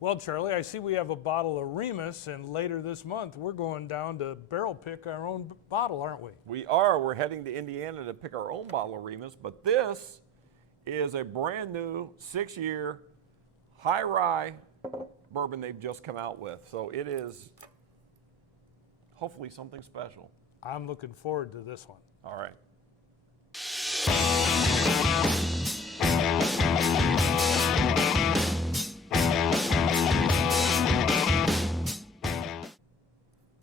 Well, Charlie, I see we have a bottle of Remus, and later this month we're going down to barrel pick our own bottle, aren't we? We are. We're heading to Indiana to pick our own bottle of Remus, but this is a brand new 6-year high rye bourbon they've just come out with. So it is hopefully something special. I'm looking forward to this one. All right.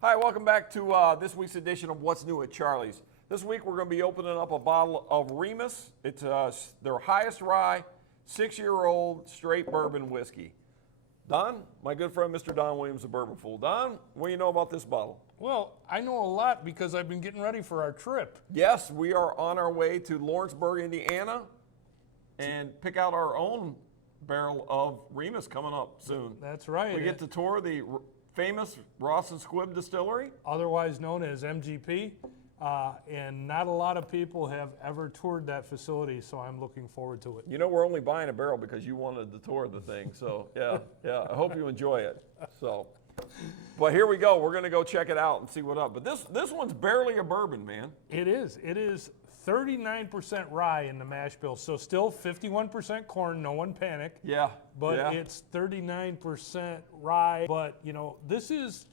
Hi, welcome back to this week's edition of What's New at Charlie's. This week we're going to be opening up a bottle of Remus. It's their Highest Rye 6-year-old straight bourbon whiskey. Don, my good friend Mr. Don Williams, the Bourbon Fool. Don, what do you know about this bottle? Well, I know a lot because I've been getting ready for our trip. Yes, we are on our way to Lawrenceburg, Indiana, and pick out our own barrel of Remus coming up soon. That's right. We get to tour the famous Ross Squibb Distillery. Otherwise known as MGP. And not a lot of people have ever toured that facility, so I'm looking forward to it. You know, we're only buying a barrel because you wanted to tour the thing. So, yeah. I hope you enjoy it. So, but here we go. We're going to go check it out and see what up. But this one's barely a bourbon, man. It is. It is 39% rye in the mash bill, so still 51% corn. No one panic. Yeah. But yeah. it's 39% rye. But, you know, this is...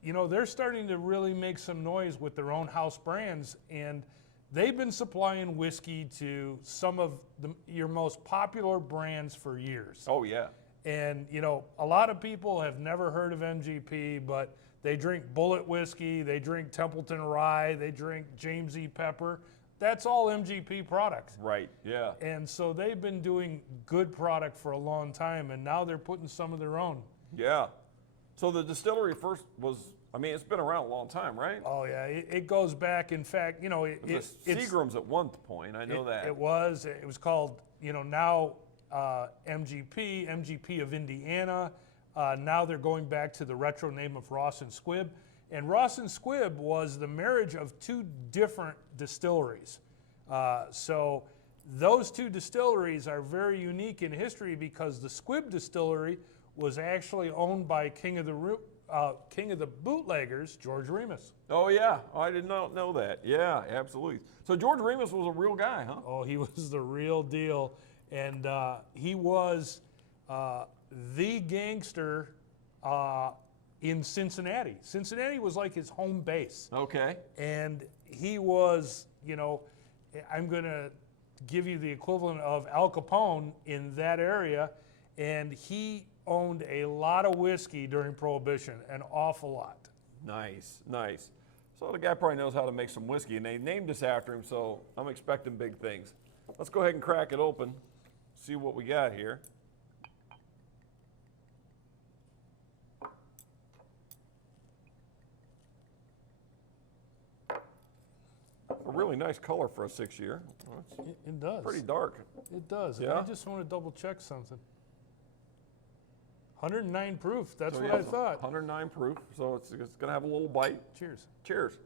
you know, they're starting to really make some noise with their own house brands, and they've been supplying whiskey to some of your most popular brands for years. Oh, yeah. And, you know, a lot of people have never heard of MGP, but they drink Bullet whiskey, they drink Templeton Rye, they drink James E. Pepper. That's all MGP products. Right, yeah. And so they've been doing good product for a long time, and now they're putting some of their own. Yeah. So the distillery first was, I mean, it's been around a long time, right? Oh, yeah. It goes back. In fact, you know, it's Seagram's at one point. I know that. It was called, you know, now MGP of Indiana. Now they're going back to the retro name of Ross and Squibb. And Ross and Squibb was the marriage of two different distilleries. So those two distilleries are very unique in history because the Squibb Distillery was actually owned by King of the Bootleggers, George Remus. Oh, yeah. I did not know that. Yeah, absolutely. So George Remus was a real guy, huh? Oh, he was the real deal. And he was the gangster in Cincinnati. Cincinnati was like his home base. Okay. And he was, you know, I'm going to give you the equivalent of Al Capone in that area. And he owned a lot of whiskey during Prohibition, an awful lot. Nice, nice. So the guy probably knows how to make some whiskey, and they named us after him, so I'm expecting big things. Let's go ahead and crack it open, see what we got here. A really nice color for a 6-year. It does. Pretty dark. It does. Yeah? I just want to double check something. 109 proof, that's So what yeah, I thought. 109 proof, so it's going to have a little bite. Cheers. Cheers.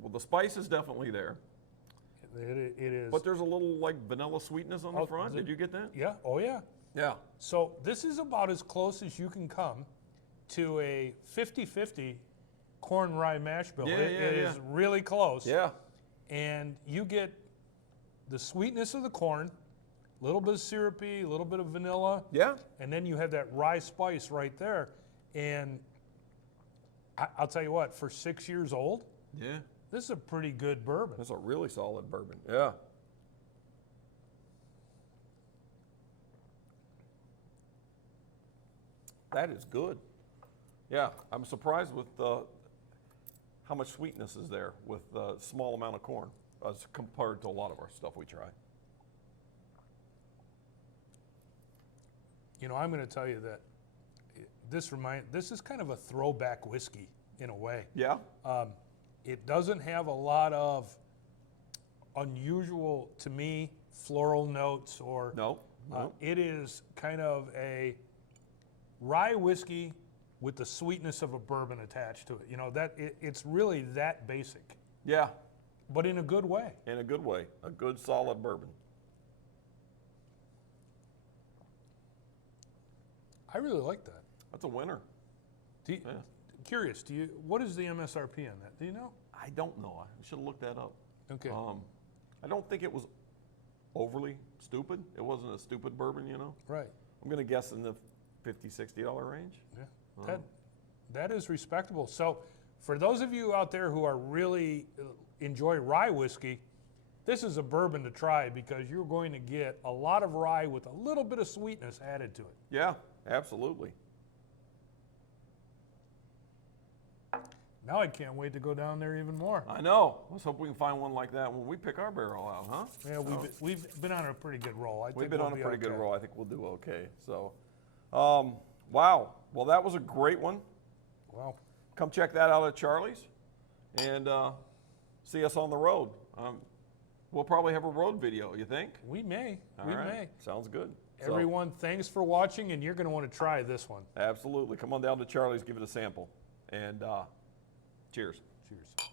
Well, the spice is definitely there. It is. But there's a little like vanilla sweetness on the front. Did you get that? Yeah, oh yeah. Yeah. So this is about as close as you can come to a 50-50 corn rye mash bill. Yeah, It is really close. Yeah. And you get the sweetness of the corn, a little bit of syrupy, a little bit of vanilla. Yeah. And then you have that rye spice right there. And I'll tell you what, for 6 years old, Yeah. this is a pretty good bourbon. That's a really solid bourbon. Yeah. That is good. Yeah, I'm surprised with how much sweetness is there with a small amount of corn as compared to a lot of our stuff we try. You know, I'm going to tell you that this is kind of a throwback whiskey in a way. Yeah? It doesn't have a lot of unusual, to me, floral notes or No. No. it is kind of a rye whiskey with the sweetness of a bourbon attached to it. You know, it's really that basic, Yeah. but in a good way. In a good way. A good solid bourbon. I really like that. That's a winner. Yeah. Curious, what is the MSRP on that? Do you know? I don't know. I should have looked that up. Okay. I don't think it was overly stupid. It wasn't a stupid bourbon, you know. Right. I'm going to guess in the $50, $60 range. Yeah. That is respectable. So for those of you out there who are really enjoy rye whiskey, this is a bourbon to try because you're going to get a lot of rye with a little bit of sweetness added to it. Yeah, absolutely. Now I can't wait to go down there even more. I know. Let's hope we can find one like that when we pick our barrel out, huh? Yeah, we've been on a pretty good roll. I think We've been we'll on a be pretty good okay. roll. I think we'll do okay. So, wow. Well, that was a great one. Well, Come check that out at Charlie's and see us on the road. We'll probably have a road video, you think? we may. All we right. may. Sounds good. So, Everyone, thanks for watching, and you're going to want to try this one. absolutely. Come on down to Charlie's, give it a sample. And cheers. Cheers.